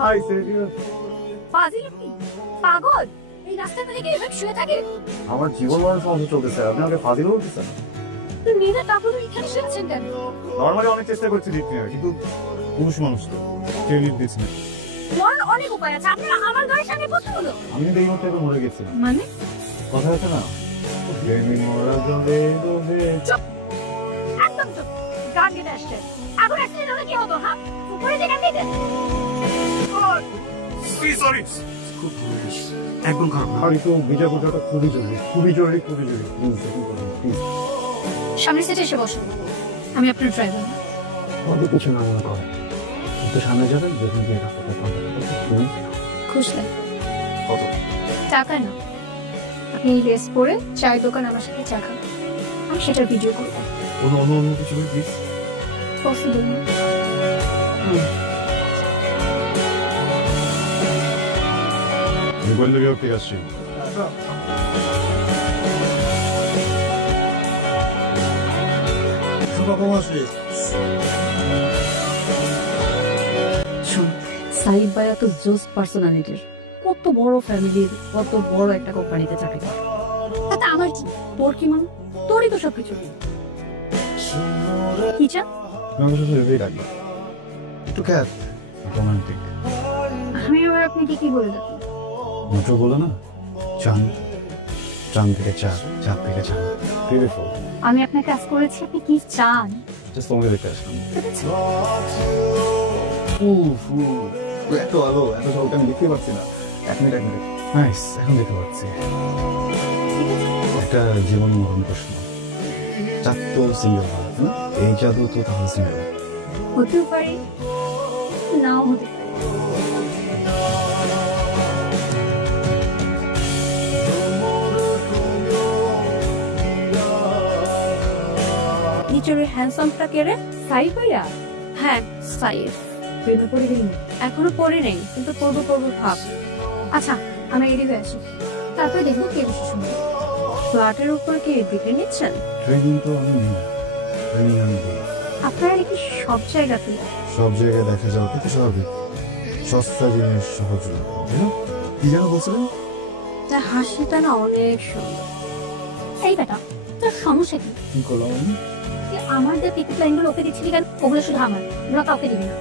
High severe. ফাজিল কি পাগল? এই রাস্তায় মানে কি এভাবে শুয়ে থাকে? আমার জীবন মরণ সমস্যা চলতেছে, আপনি আমাকে ফাজিল বলতেছেন? তুই নিজের টাকাগুলো এখানে শুয়েছেন কেন? নর্মালি অনেক চেষ্টা করছি লিফট নেওয়ার, কিন্তু পুরুষ মানুষ তো কেউ লিফট দিচ্ছে না। মরার অনেক উপায় আছে, আপনারা আমার গাড়ির সামনে বসতে হলো। আমি কিন্তু এই মুহূর্তে মরে গেছি। মানে কথা আছে না, প্রেমে মরা যাবে ডোবে। চুপ, একদম চুপ। গান গেতে আসছে, এখন অ্যাক্সিডেন্ট হলে কি হতো? হ্যাঁ, উপরে যে গান গেতে। সরি, খুব একদম খারাপ। আর একটু বিচার করাটা খুবই জরুরি, খুবই জরুরি, খুবই জরুরি। প্লিজ সামনে সিটে এসে বসুন, আমি আপনার ড্রাইভার। আমাদের কিছু না মনে করে একটু সামনে যাবেন, দেখুন যে রাস্তাটা খুশলে কত টাকা না, আপনি রেস করে চায়ের দোকান আমার সাথে চা খাবেন, আমি সেটা ভিডিও করবো। অন্য অন্য অন্য কিছু প্লিজ। পসিবল না। মোবাইল থেকে ঠিক আসছি। সাইদ ভাই এত জোস পার্সোনালিটির, কত বড় ফ্যামিলির, কত বড় একটা কোম্পানিতে চাকরি করে। তাতে আমার কি? তোর কি মানে? তোরই তো সবকিছু। কি চান? আমার সাথে রেভেই রাখবে একটু ক্যাট রোমান্টিক। আমি আবার আপনাকে কি বলে দেবো? মোটো বলো না, চাঁদ, চাঁদ থেকে চাঁদ, চাঁদ থেকে চাঁদ। বিউটিফুল। আমি আপনাকে কাজ করেছি, আপনি কি চান? জাস্ট তোমাকে দেখতে আসলাম। এত আলো, এত সবটা আমি দেখতে পাচ্ছি না। এক মিনিট। নাইস, এখন দেখতে পাচ্ছি। একটা জীবন মরণ প্রশ্ন, চাঁদ তো সিঙ্গেল, এই জাদু তো তাহলে সিঙ্গেল। হতেও পারে, নাও হতে পারে। নিচের হ্যান্ডসামটা কে রে? সাইদ ভাইয়া? হ্যাঁ, সাইফ। প্রেমে পড়ে গেলি? এখনো পড়ে নেই, কিন্তু পড়বো ভাব। আচ্ছা, আমি রেডি হয়ে আসি, তারপরে দেখবো কে বেশি সুন্দর। ফ্ল্যাটের উপর কি বিক্রি নিচ্ছেন? ট্রেনিং তো আমি নেই, ট্রেনিং আমি দিই। আপনারা কি সব জায়গাতে? সব জায়গায় দেখা যাও কিন্তু স্বাভাবিক, সস্তা জিনিস সহজ লাগে। কি যেন বলছিলেন? তার হাসিটা না অনেক সুন্দর। এই বেটা, তোর সমস্যা কি? কি করলাম আমি? আমার যে পিকআপ লাইনগুলো ওকে দিচ্ছিলি কেন? ওগুলো শুধু আমার, ওগুলো কাউকে দিবি না।